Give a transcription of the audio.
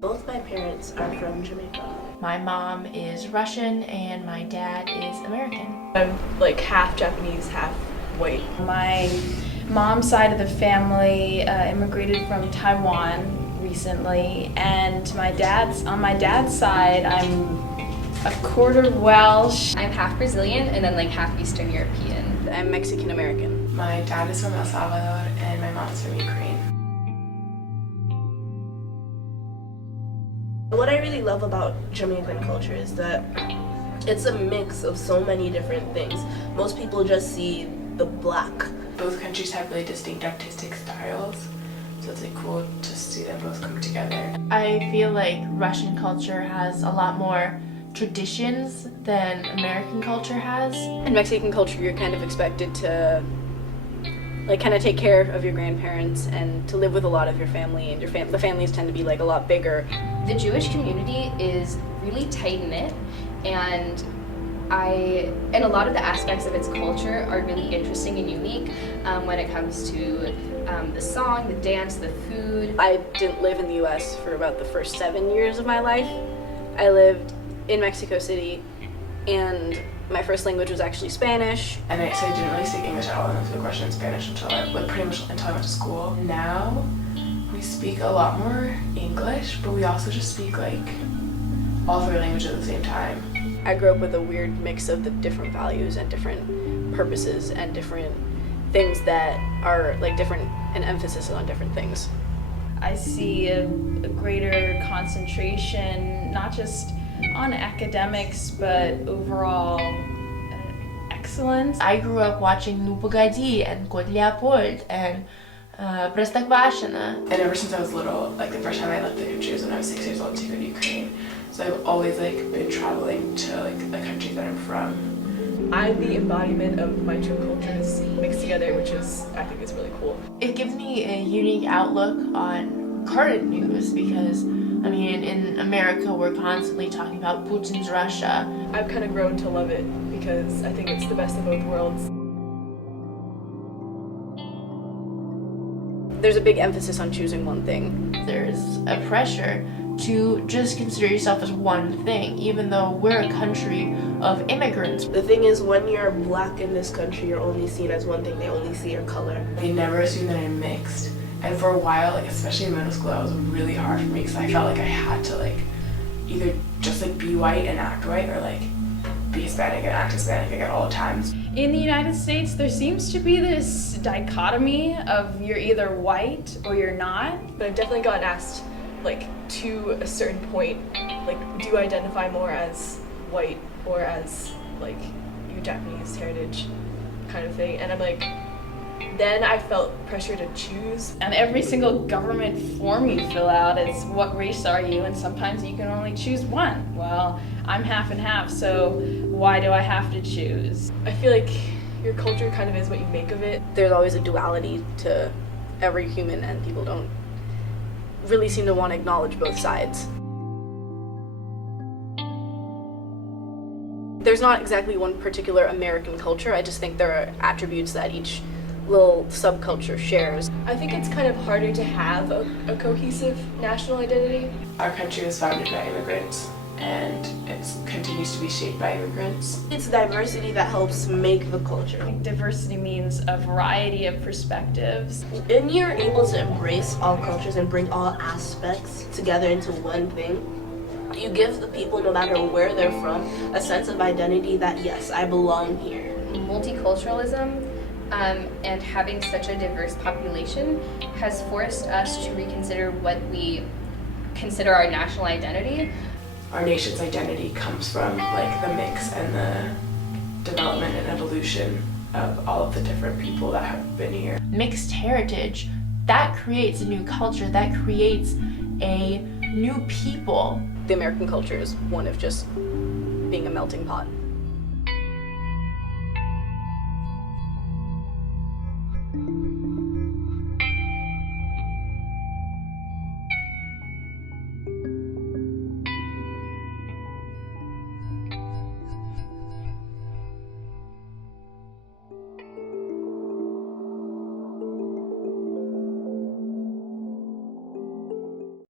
Both my parents are from Jamaica. My mom is Russian and my dad is American. I'm like half Japanese, half white. My mom's side of the family immigrated from Taiwan recently, and on my dad's side, I'm a quarter Welsh. I'm half Brazilian and then like half Eastern European. I'm Mexican American. My dad is from El Salvador and my mom's from Ukraine. What I really love about Jamaican culture is that it's a mix of so many different things. Most people just see the black. Both countries have really distinct artistic styles, so it's like cool to see them both come together. I feel like Russian culture has a lot more traditions than American culture has. In Mexican culture, you're kind of expected to like kind of take care of your grandparents and to live with a lot of your family, and the families tend to be like a lot bigger. The Jewish community is really tight-knit, and a lot of the aspects of its culture are really interesting and unique when it comes to the song, the dance, the food. I didn't live in the US for about the first 7 years of my life. I lived in Mexico City, and my first language was actually Spanish. And so I didn't really speak English at all, and I took a question in Spanish until I went to school. Now we speak a lot more English, but we also just speak like all three languages at the same time. I grew up with a weird mix of the different values and different purposes and different things that are like different, an emphasis on different things. I see a greater concentration, not just on academics, but overall excellence. I grew up watching Ну Погоди and Кот Леопольд and Простоквашино. And ever since I was little, like the first time I left the country was when I was 6 years old to go to Ukraine. So I've always like been traveling to like the country that I'm from. I'm the embodiment of my two cultures mixed together, which I think is really cool. It gives me a unique outlook on current news because, I mean, in America we're constantly talking about Putin's Russia. I've kind of grown to love it because I think it's the best of both worlds. There's a big emphasis on choosing one thing. There's a pressure to just consider yourself as one thing, even though we're a country of immigrants. The thing is, when you're black in this country, you're only seen as one thing. They only see your color. They never assume that I'm mixed. And for a while, like especially in middle school, it was really hard for me because I felt like I had to like either just like be white and act white, or like be Hispanic and act Hispanic like at all times. In the United States, there seems to be this dichotomy of you're either white or you're not. But I've definitely gotten asked, like, to a certain point, like, do you identify more as white or as like your Japanese heritage kind of thing? And I'm like, then I felt pressure to choose. And every single government form you fill out is what race are you, and sometimes you can only choose one. Well, I'm half and half, so why do I have to choose? I feel like your culture kind of is what you make of it. There's always a duality to every human, and people don't really seem to want to acknowledge both sides. There's not exactly one particular American culture. I just think there are attributes that each little subculture shares. I think it's kind of harder to have a cohesive national identity. Our country was founded by immigrants, and it continues to be shaped by immigrants. It's diversity that helps make the culture. Diversity means a variety of perspectives. When you're able to embrace all cultures and bring all aspects together into one thing, you give the people, no matter where they're from, a sense of identity that, yes, I belong here. Multiculturalism and having such a diverse population has forced us to reconsider what we consider our national identity. Our nation's identity comes from like the mix and the development and evolution of all of the different people that have been here. Mixed heritage, that creates a new culture, that creates a new people. The American culture is one of just being a melting pot.